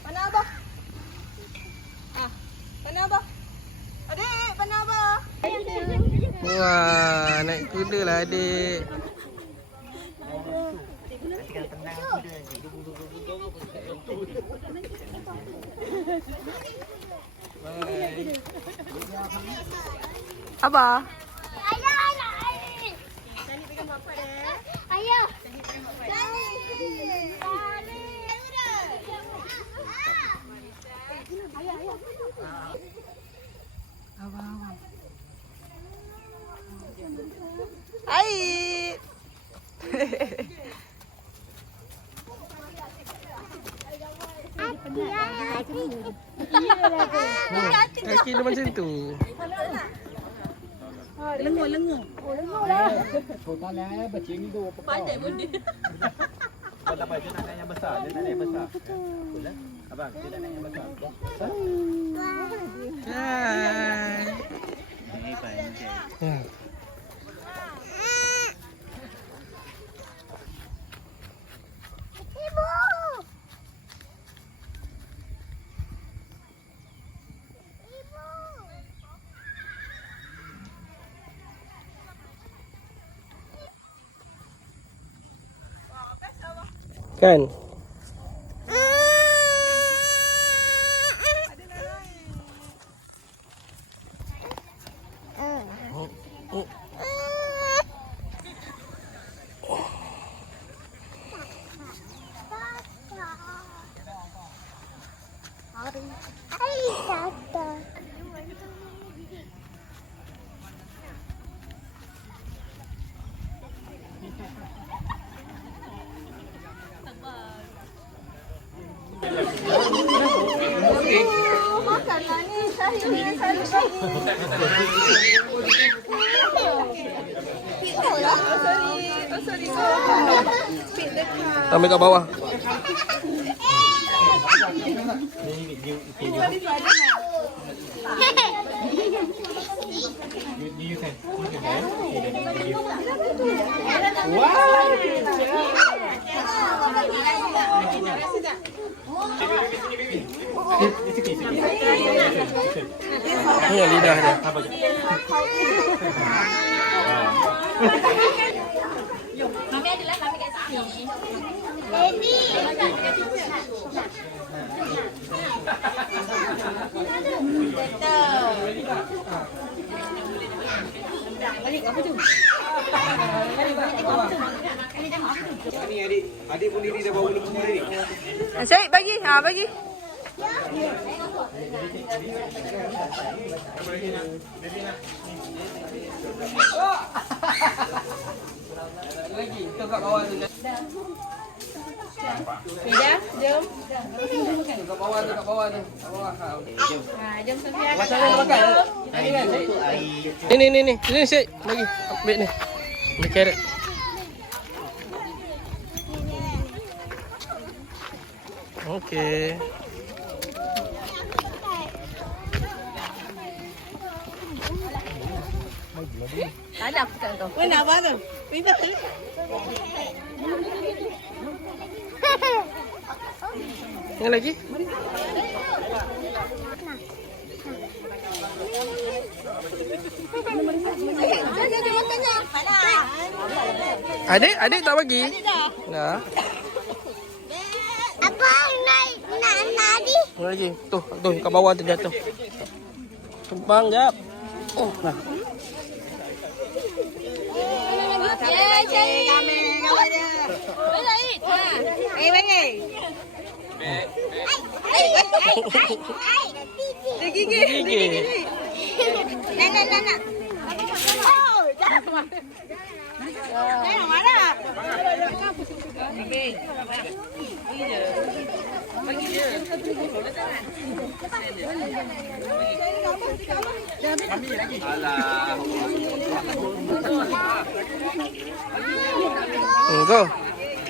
Mana abah? Mana abah? Adik, mana abah? Wah, naik kuda lah adik. Bye. Abah. Ayah, naik. Sani pegang bapak deh. Ayah. Abang. Hai. Kaki dia macam tu. Lengur. Total lah, bacing ni dua pokok. Pandai pun dia. Kalau dapat dia nak naik yang besar, dia nak naik yang besar. Betul lah. Abang, dia nak naik yang besar. Hai. Ini panjang. Ya. Ibu. Kan? Hai, Tata. Makanlah ni. Ambil kat bawah. Ni yang lidah dia. Mami adalah mami kat sini. Baby. Balik apa tu? Ni adik, adik pun diri dah bawa belum semua adik. Syed bagi. Bagi. Lagi, tu kat bawah tu. Ida, jom. Kat bawah tu, kat bawah tu. Kat bawah. Jom Sofia. Macam mana nak makan? Ni kan? Ni. Sini Syed. Bagi. Ambil ni. Ambil carrot. Okey. Tak ada aku tak tahu. Mana abang tu? Minta tu. Yang lagi? Jangan makannya. Adik tak bagi? Nah. Abang naik nadi. Yang lagi. Tu kat bawah tu jatuh. Tumpang jap. Oh, nah. Gigi. Nak. Oh, jangan. Jangan mana? Okey. Bagi dia. Go.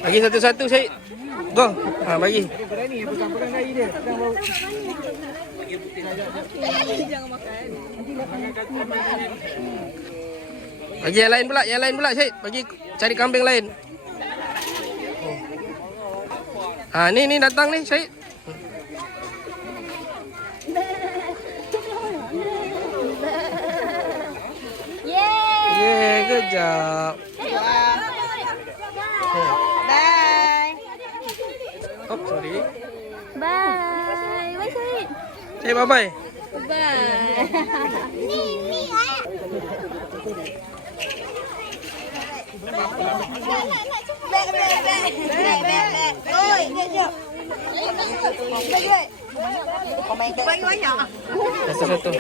Bagi satu-satu Syed. Go. Bagi. Berani pegang dahi dia. Pegang bau. Jangan makan. Bagi yang lain pula Syed. Bagi cari kambing lain. Ni datang ni Syed. Yeah, good job. Bye. Oh, sorry. Bye. Bye, Syed. Say bye-bye. Bye. Satu-satu.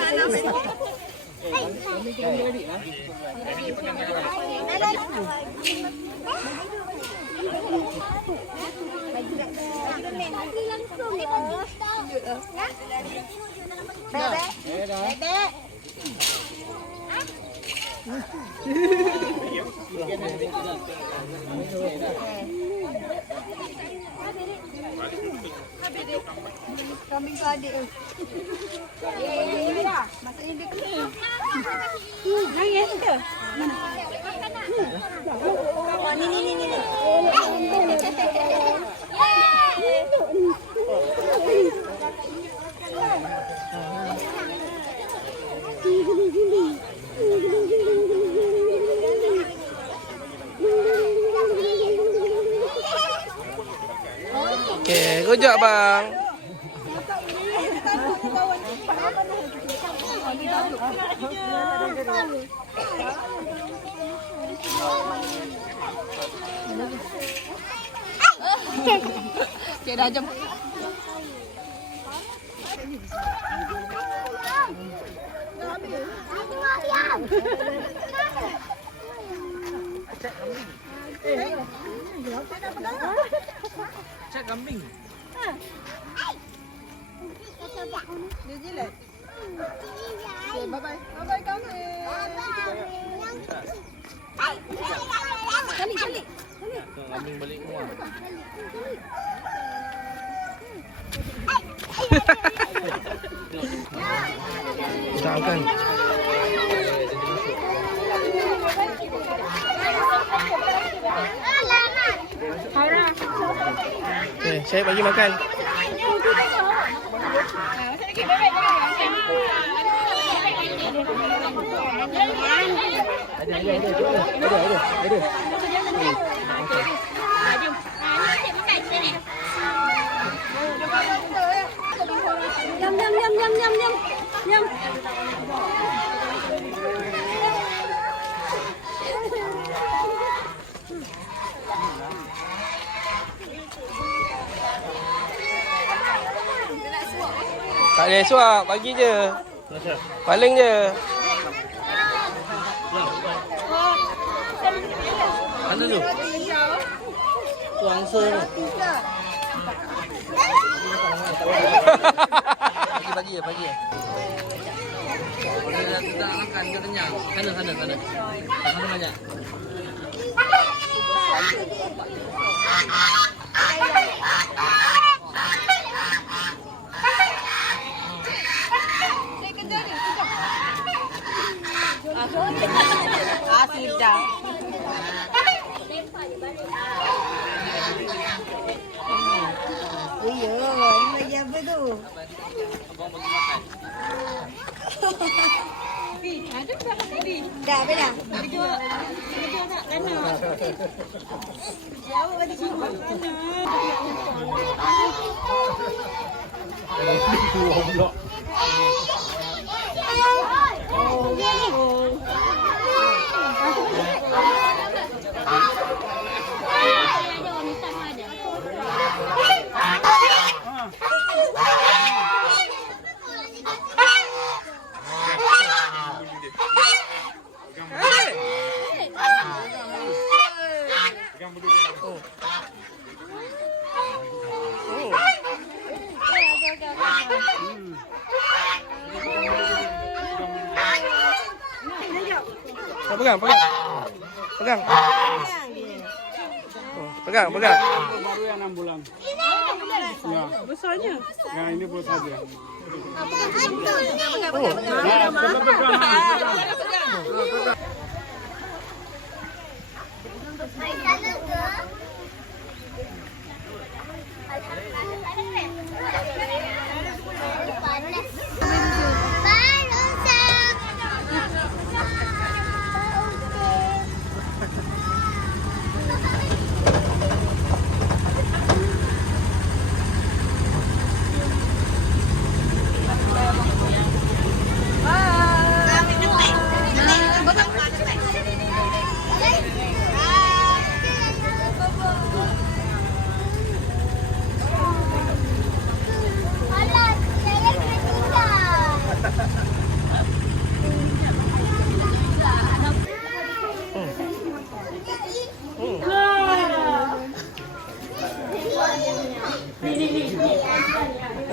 Kambing tu adik tu. Masa ni dia kena. Nangis ke? Ni. Okay, good job bang. Cik dah jom. Cak kambing. Dia jilat. Okay, bye-bye. Bye-bye kambing. Balik. Kambing balik rumah. Kita angkat. Okay, saya bagi makan. Ada. Nhâm. Tak boleh suap, bagi je. Paling je. Mana tu? Tuang se tu. Bagi ya. Kita makan dia kenyang. Sana. Sana banyak. Sudah. Iya, ini apa tu? Ada tak tadi? Dah, dah. Video nak lana. Jauh ada sini. Pegang. Pegang. Baru yang 6 bulan. Ya. Besarnya. Ya, ini buat saja.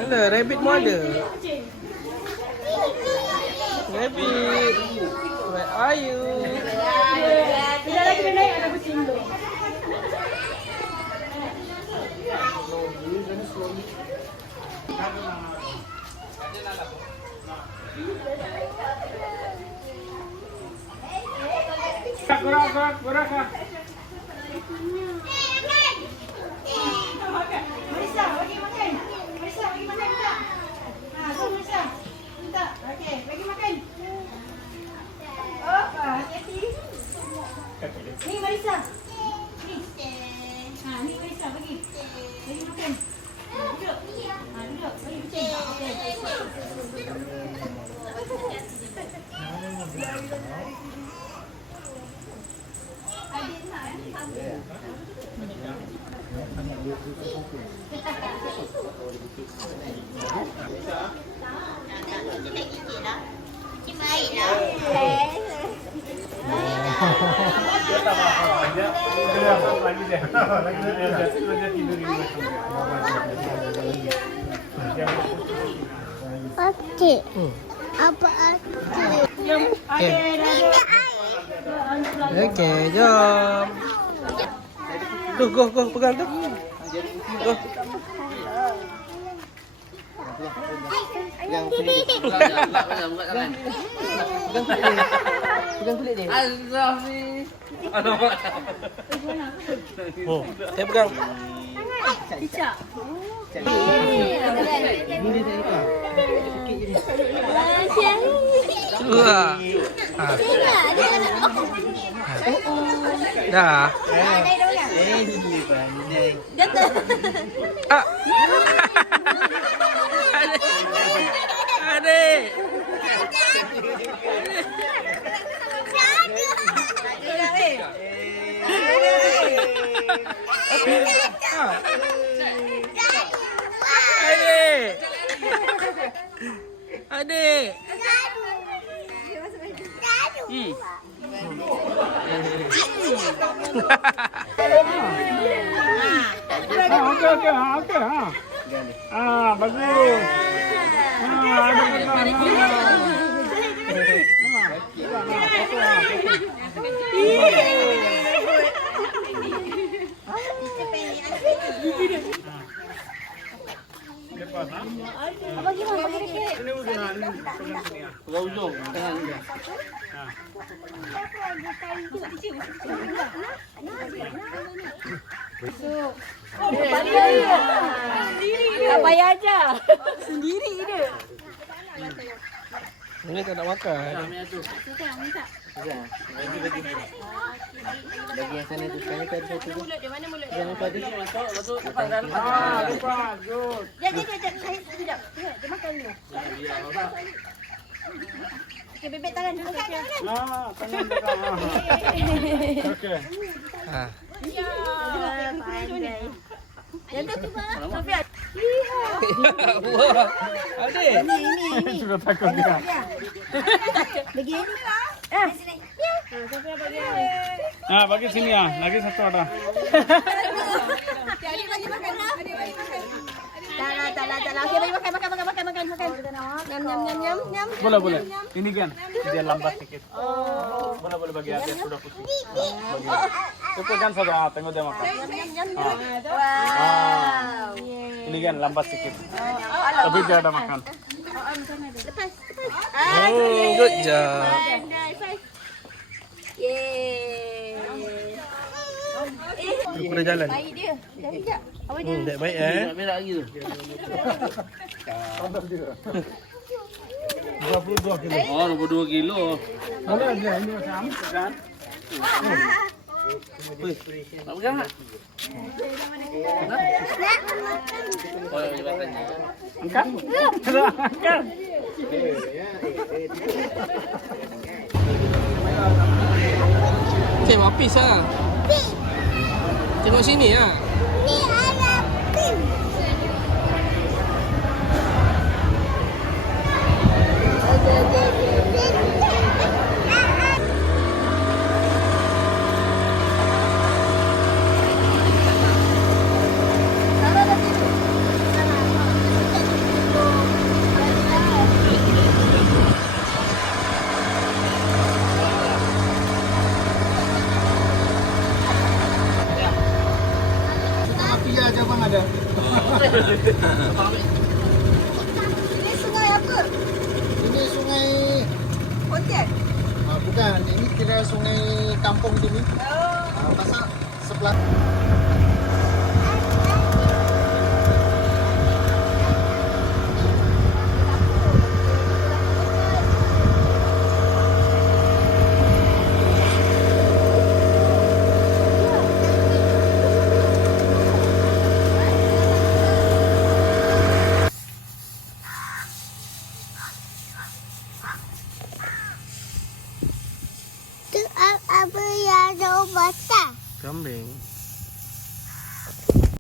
Mana rabbit mu ada? Rabbit. Where are you? Tidak lagi dia naik ada kucing tu. Gerak. Marisa, bagi makan. Marisa, bagi makan minta. Tu Marisa. Minta. Okey, bagi makan. Oh, hati-hati. Ni Marisa. Ni. Ni Marisa bagi. Bagi makan. Duduk. Duduk. Bagi kucing. Okey. Okey. Apa Okey, jom. Tuh, go, pegang tu. Go. Pegang kulit dia. Oh, saya pegang. Cicak. Wah. Dah. Ah. Adik. Adik. Okey. Bagus. Tak payah aja. Sendiri dia. Ini tak nak makan. Bagi yang sana tu, sekarang ada satu tu. Mana mulut dia? Jangan lupa tu. Lupa, good. Sekejap. Sekejap. Dia makan dulu. Okey, bebek tangan. Tangan. Tangan belakang. Okey. Ah. Ya, pandai. Yang tu apa? Sofia. Wah. Adik. Sudah takut dia. Bagi ini. Sofia bagi. Bagi sini ya. Lagi satu ada. Adik bagi makan. Tak. Okey, bagi makan. Nyam. Boleh. Ini kan dia lambat sedikit. Boleh bagi dia sudah putih. Itu kan saja tengok dia makan. Wow. Ini kan lambat sedikit. Tapi dia ada makan. Lepas. Oh, good job. Yeay. Aku dah jalan. Baik dia. Sekejap. Awak jangan. Tak baik eh. Merah lagi tu. 22 kilo. Oh, 22 kilo. Boleh dia ini macam kan? Tak pegang tak? Oh, dia makan. Angkat. Angkat. Cik, apis lah. Tengok sini lah. Ni ada pin. Ini sungai apa? Ini sungai Pontian? bukan, ini kira sungai kampung sini. Oh. Pasal sebelah Tu apa yang ada obat? Kambing.